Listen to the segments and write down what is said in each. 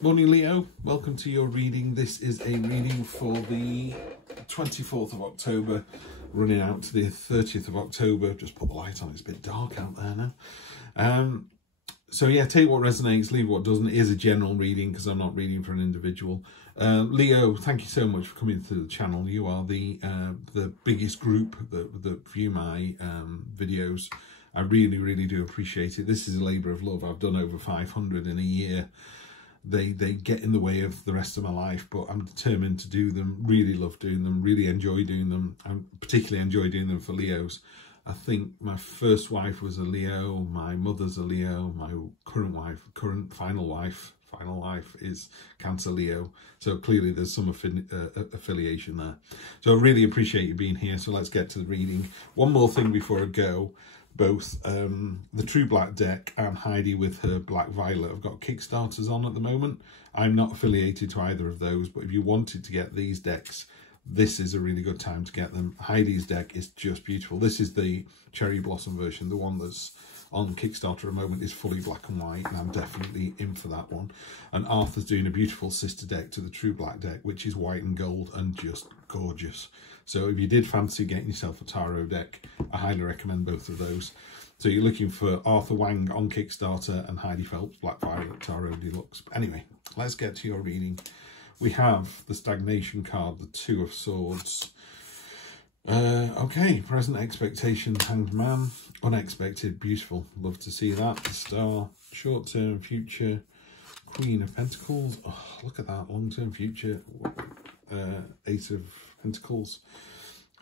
Morning, Leo. Welcome to your reading. This is a reading for the 24th of October, running out to the 30th of October. Just put the light on, it's a bit dark out there now. So yeah, take what resonates, leave what doesn't. It is a general reading because I'm not reading for an individual. Leo, thank you so much for coming to the channel. You are the biggest group that view my videos. I really do appreciate it. This is a labour of love. I've done over 500 in a year. They get in the way of the rest of my life, but I'm determined to do them. Really love doing them, really enjoy doing them. I particularly enjoy doing them for Leos. I think my first wife was a Leo, my mother's a Leo, my final wife is Cancer Leo. So clearly there's some affiliation there. So I really appreciate you being here. So let's get to the reading. One more thing before I go. Both the True Black deck and Heidi with her Black Violet have got Kickstarters on at the moment. I'm not affiliated to either of those, but if you wanted to get these decks, this is a really good time to get them. Heidi's deck is just beautiful. This is the Cherry Blossom version. The one that's on Kickstarter at the moment is fully black and white, and I'm definitely in for that one. And Arthur's doing a beautiful sister deck to the True Black deck, which is white and gold and just gorgeous. So if you did fancy getting yourself a tarot deck, I highly recommend both of those. So you're looking for Arthur Wang on Kickstarter and Heidi Phelps Black Violet Tarot Deluxe. But anyway, let's get to your reading. We have the Stagnation card, the Two of Swords. Okay, present expectations, Hanged Man. Unexpected, beautiful. Love to see that. The Star, short-term future, Queen of Pentacles. Oh, look at that, long-term future. Ace of Pentacles.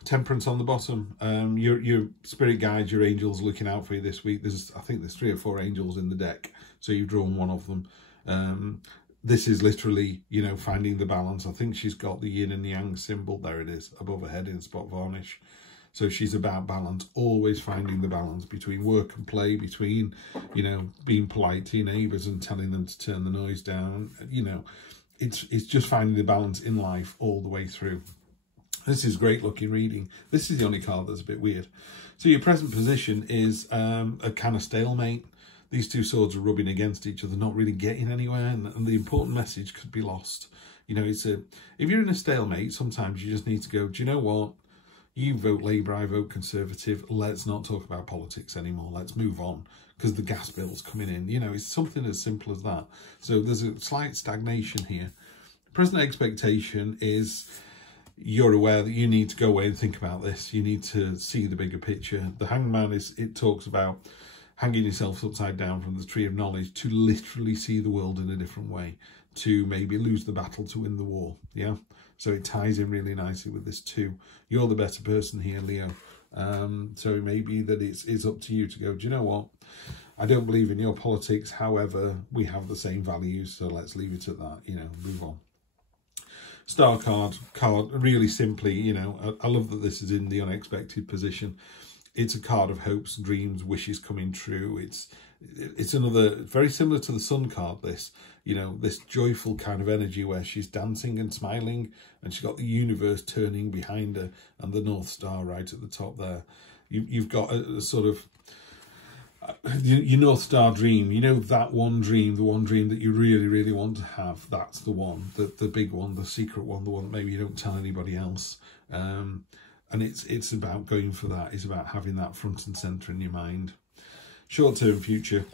Temperance on the bottom. Your spirit guides, your angels looking out for you this week. I think there's 3 or 4 angels in the deck, so you've drawn one of them. This is literally, you know, finding the balance. I think she's got the yin and yang symbol. There it is, above her head in spot varnish. So she's about balance, always finding the balance between work and play, between, you know, being polite to your neighbours and telling them to turn the noise down. You know, it's just finding the balance in life all the way through. This is great looking reading. This is the only card that's a bit weird. So your present position is a kind of stalemate. These two swords are rubbing against each other, not really getting anywhere, and the important message could be lost. You know, if you're in a stalemate, sometimes you just need to go, do you know what? You vote Labour, I vote Conservative. Let's not talk about politics anymore. Let's move on, because the gas bill's coming in. You know, it's something as simple as that. So there's a slight stagnation here. Present expectation is you're aware that you need to go away and think about this. You need to see the bigger picture. The Hanged Man it talks about hanging yourself upside down from the tree of knowledge to literally see the world in a different way, to maybe lose the battle to win the war. Yeah, so it ties in really nicely with this too. You're the better person here, Leo. So it may be that it's up to you to go, do you know what? I don't believe in your politics. However, we have the same values, so let's leave it at that, you know, move on. Star card, really simply, you know, I love that this is in the unexpected position. It's a card of hopes, dreams, wishes coming true. It's another, very similar to the Sun card, this, you know, this joyful kind of energy where she's dancing and smiling, and she's got the universe turning behind her and the North Star right at the top there. You've got a sort of, your North Star dream, you know, that one dream, the one dream that you really want to have. That's the one, the big one, the secret one, the one that maybe you don't tell anybody else. And it's about going for that. It's about having that front and centre in your mind. Short-term future,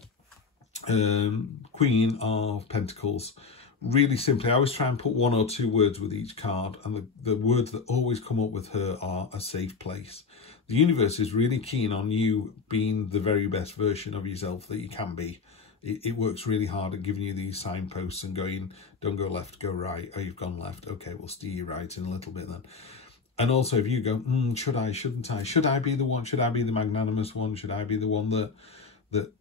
Queen of Pentacles. Really simply, I always try and put 1 or 2 words with each card, and the words that always come up with her are a safe place. The universe is really keen on you being the very best version of yourself that you can be. It works really hard at giving you these signposts and going, don't go left, go right. Oh, you've gone left. Okay, we'll steer you right in a little bit then. And also if you go, should I, shouldn't I? Should I be the one? Should I be the magnanimous one? Should I be the one that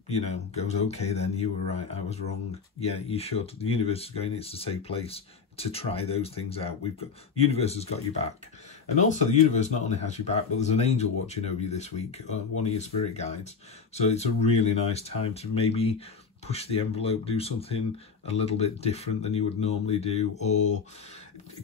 you know, goes, okay, then you were right, I was wrong. Yeah, you should. The universe is going, it's a safe place to try those things out. The universe has got you back. And also the universe not only has you back, but there's an angel watching over you this week, one of your spirit guides. So it's a really nice time to maybe push the envelope, do something a little bit different than you would normally do. Or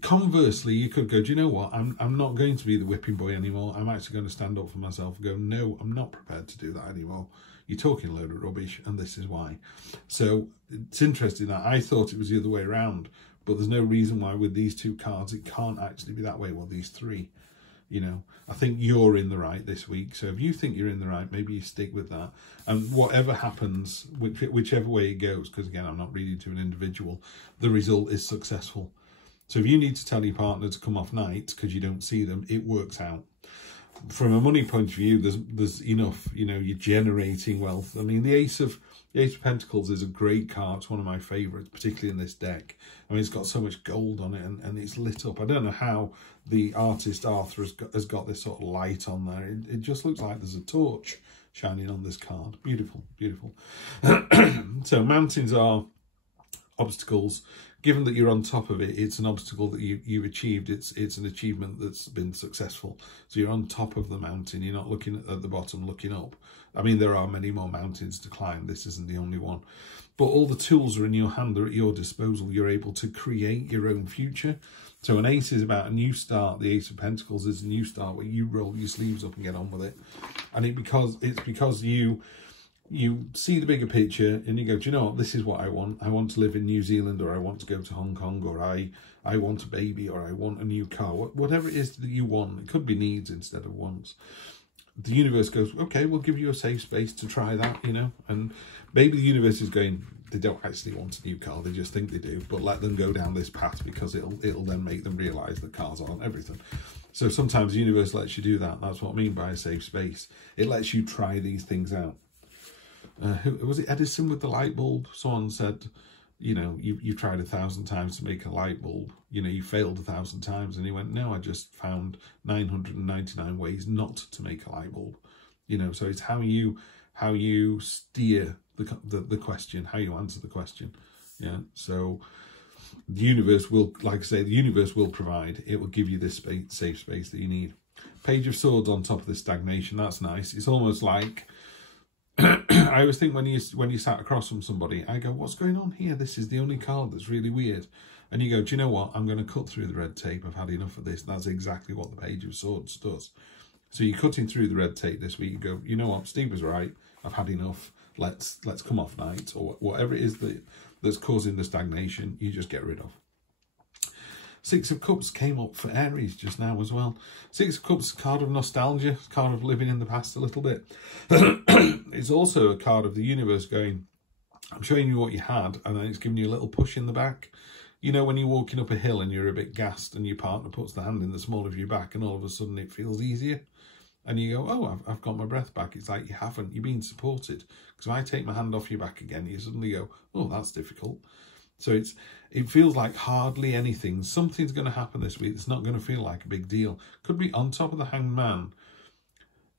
conversely, you could go, do you know what, I'm not going to be the whipping boy anymore. I'm actually going to stand up for myself and go, no, I'm not prepared to do that anymore. you're talking a load of rubbish, and this is why. So it's interesting that I thought it was the other way around, but there's no reason why with these two cards it can't actually be that way. Well, these three, you know, I think you're in the right this week. So if you think you're in the right, maybe you stick with that. And whatever happens, whichever way it goes, because again, I'm not reading to an individual, the result is successful. So if you need to tell your partner to come off nights because you don't see them, it works out. From a money point of view, there's enough, you know, you're generating wealth. I mean, the Ace of Pentacles is a great card. It's one of my favourites, particularly in this deck. I mean, it's got so much gold on it, and it's lit up. I don't know how the artist Arthur has got this sort of light on there. It just looks like there's a torch shining on this card. Beautiful, beautiful. So mountains are obstacles. Given that you're on top of it, it's an obstacle that you've achieved. It's an achievement that's been successful. So you're on top of the mountain. You're not looking at the bottom, looking up. I mean, there are many more mountains to climb. This isn't the only one. But all the tools are in your hand. They're at your disposal. You're able to create your own future. So an ace is about a new start. The Ace of Pentacles is a new start where you roll your sleeves up and get on with it. And it's because you see the bigger picture and you go, do you know what, this is what I want. I want to live in New Zealand, or I want to go to Hong Kong, or I want a baby, or I want a new car. Whatever it is that you want, it could be needs instead of wants. The universe goes, okay, we'll give you a safe space to try that, you know. And maybe the universe is going, they don't actually want a new car, they just think they do, but let them go down this path because it'll then make them realise that cars aren't everything. So sometimes the universe lets you do that. That's what I mean by a safe space. It lets you try these things out. Who was it? Edison with the light bulb. Someone said, you know, you've tried 1,000 times to make a light bulb. You know, you failed 1,000 times. And he went, no, I just found 999 ways not to make a light bulb. You know, so it's how you steer the question, how you answer the question. Yeah. So the universe will, like I say, the universe will provide. It will give you this safe space that you need. Page of Swords on top of the stagnation. That's nice. It's almost like, I always think when you sat across from somebody, I go, what's going on here? This is the only card that's really weird. And you go, do you know what? I'm going to cut through the red tape. I've had enough of this. And that's exactly what the Page of Swords does. So you're cutting through the red tape this week. You go, you know what? Steve was right. I've had enough. Let's come off night, or whatever it is that's causing the stagnation. You just get rid of. Six of Cups came up for Aries just now as well. Six of Cups, card of nostalgia, card of living in the past a little bit. It's also a card of the universe going, I'm showing you what you had, and then it's giving you a little push in the back. You know, when you're walking up a hill and you're a bit gassed and your partner puts the hand in the small of your back and all of a sudden it feels easier. And you go, oh, I've got my breath back. It's like you haven't. You're being supported. Because if I take my hand off your back again, you suddenly go, oh, that's difficult. So it feels like hardly anything. Something's going to happen this week. It's not going to feel like a big deal. Could be on top of the Hanged Man.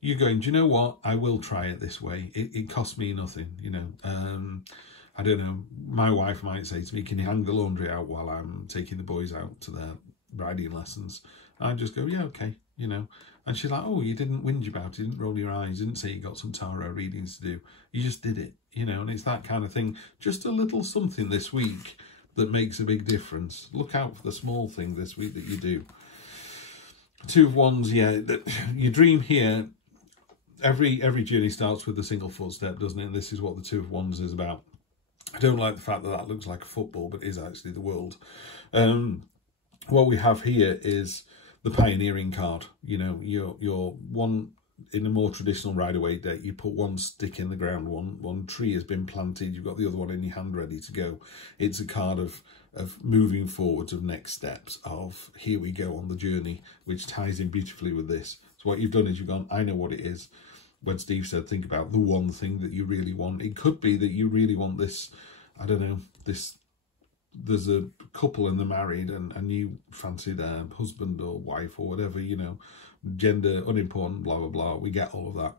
You're going, do you know what? I will try it this way. It costs me nothing, you know. I don't know. My wife might say to me, can you hang the laundry out while I'm taking the boys out to their riding lessons? And I just go, yeah, okay, you know. And she's like, oh, you didn't whinge about it, you didn't roll your eyes, you didn't say you got some tarot readings to do. You just did it, you know, and it's that kind of thing. Just a little something this week that makes a big difference. Look out for the small thing this week that you do. Two of Wands, yeah, your dream here, every journey starts with a single footstep, doesn't it? And this is what the Two of Wands is about. I don't like the fact that that looks like a football, but is actually the world. What we have here is the pioneering card. You know, you're one in a more traditional Rider-Waite deck. You put one stick in the ground, one tree has been planted, you've got the other one in your hand ready to go. It's a card of moving forwards, of next steps, of here we go on the journey, which ties in beautifully with this. So what you've done is you've gone, I know what it is. When Steve said, think about the one thing that you really want. It could be that you really want this, I don't know, there's a couple and they're married and you fancy their husband or wife or whatever, you know, gender unimportant, blah, blah, blah. We get all of that.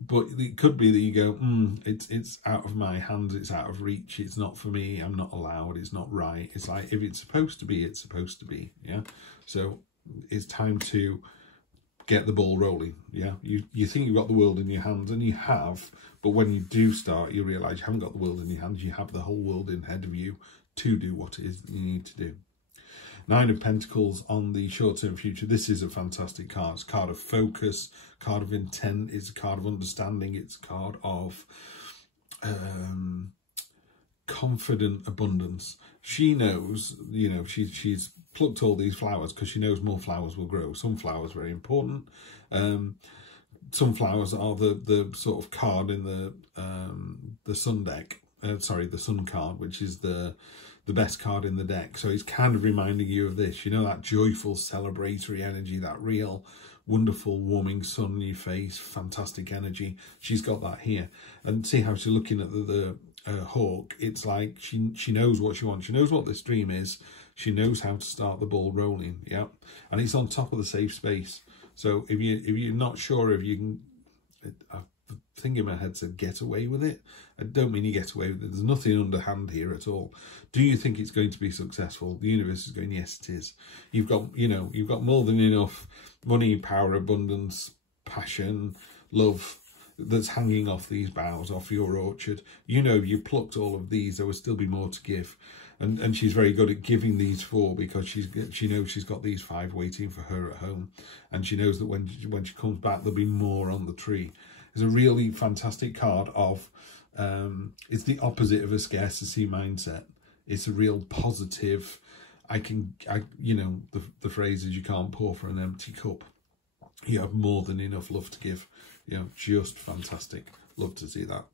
But it could be that you go, it's out of my hands, it's out of reach, it's not for me, I'm not allowed, it's not right. It's like, if it's supposed to be, it's supposed to be, yeah? So it's time to get the ball rolling, yeah? You think you've got the world in your hands, and you have, but when you do start, you realise you haven't got the world in your hands, you have the whole world in ahead of you to do what it is that you need to do. Nine of Pentacles on the short-term future. This is a fantastic card. It's a card of focus, card of intent. It's a card of understanding. It's a card of confident abundance. She knows, you know, she's plucked all these flowers because she knows more flowers will grow. Some flowers very important. Some flowers are the sort of card in the sun deck. Sorry, the sun card, which is the best card in the deck. So it's kind of reminding you of this, you know, that joyful, celebratory energy, that real, wonderful, warming sun in your face, fantastic energy. She's got that here. And see how she's looking at the hawk. It's like she knows what she wants. She knows what this dream is. She knows how to start the ball rolling. Yeah, and it's on top of the safe space. So if you're not sure if you can, the thing in my head said get away with it. I don't mean you get away with it. There's nothing underhand here at all. Do you think it's going to be successful? The universe is going, yes, it is. You've got, you know, you've got more than enough money, power, abundance, passion, love that's hanging off these boughs, off your orchard. You know, you plucked all of these. There will still be more to give. And she's very good at giving these 4 because she knows she's got these 5 waiting for her at home. And she knows that when she comes back, there'll be more on the tree. It's a really fantastic card of, it's the opposite of a scarcity mindset. It's a real positive, you know, the phrase is you can't pour from an empty cup. You have more than enough love to give. You know, just fantastic. Love to see that.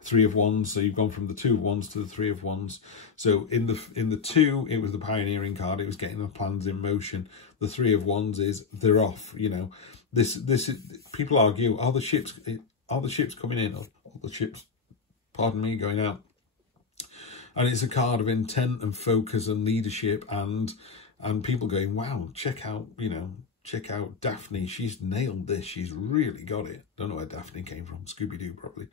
3 of Wands, so you've gone from the 2 of Wands to the 3 of Wands. So in the 2, it was the pioneering card. It was getting the plans in motion. The 3 of Wands is they're off. You know, this is, people argue, are the ships coming in, or are the ships, pardon me, going out? And it's a card of intent and focus and leadership, and people going, wow, check out, you know, check out Daphne. She's nailed this. She's really got it. Don't know where Daphne came from. Scooby-Doo, probably.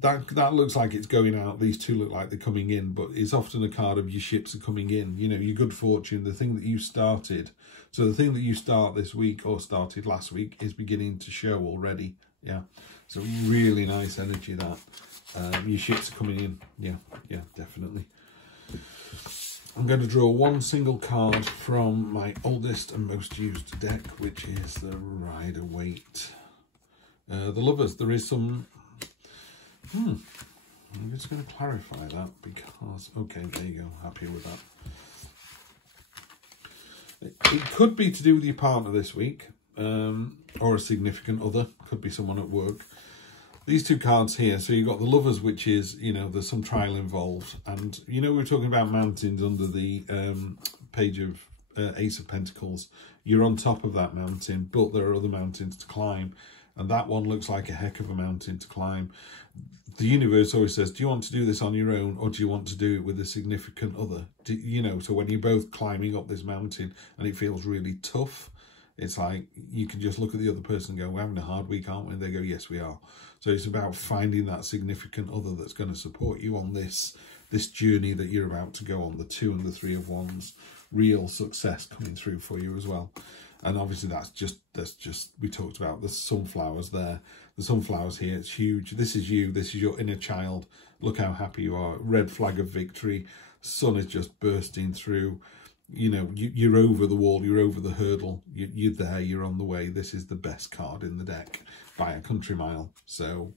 That looks like it's going out. These 2 look like they're coming in, but it's often a card of your ships are coming in. You know, your good fortune, the thing that you started. So the thing that you start this week or started last week is beginning to show already. Yeah. So really nice energy that. Your ships are coming in. Yeah, definitely. I'm going to draw 1 single card from my oldest and most used deck, which is the Rider-Waite. The Lovers, there is some... I'm just going to clarify that because... Okay, there you go. Happy with that. It could be to do with your partner this week, or a significant other. Could be someone at work. These 2 cards here, so you've got the Lovers, which is, you know, there's some trial involved. And, you know, we're talking about mountains under the page of Ace of Pentacles. You're on top of that mountain, but there are other mountains to climb. And that one looks like a heck of a mountain to climb. The universe always says, do you want to do this on your own, or do you want to do it with a significant other? You know, so when you're both climbing up this mountain and it feels really tough, it's like you can just look at the other person and go, we're having a hard week, aren't we? And they go, yes, we are. So it's about finding that significant other that's going to support you on this journey that you're about to go on. The 2 and the 3 of Wands, real success coming through for you as well. And obviously that's just we talked about the sunflowers there. The sunflowers here, it's huge. This is you. This is your inner child. Look how happy you are. Red flag of victory. Sun is just bursting through. You know, you're over the wall, you're over the hurdle, you're there, you're on the way. This is the best card in the deck by a country mile. So,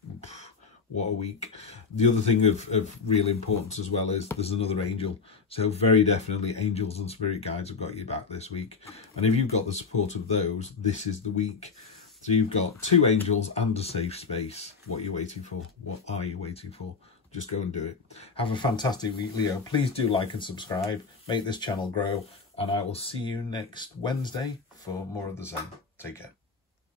what a week. The other thing of real importance as well is there's another angel. So very definitely angels and spirit guides have got you back this week. And if you've got the support of those, this is the week. So you've got 2 angels and a safe space. What are you waiting for? What are you waiting for? Just go and do it. Have a fantastic week, Leo. Please do like and subscribe. Make this channel grow. And I will see you next Wednesday for more of the same. Take care.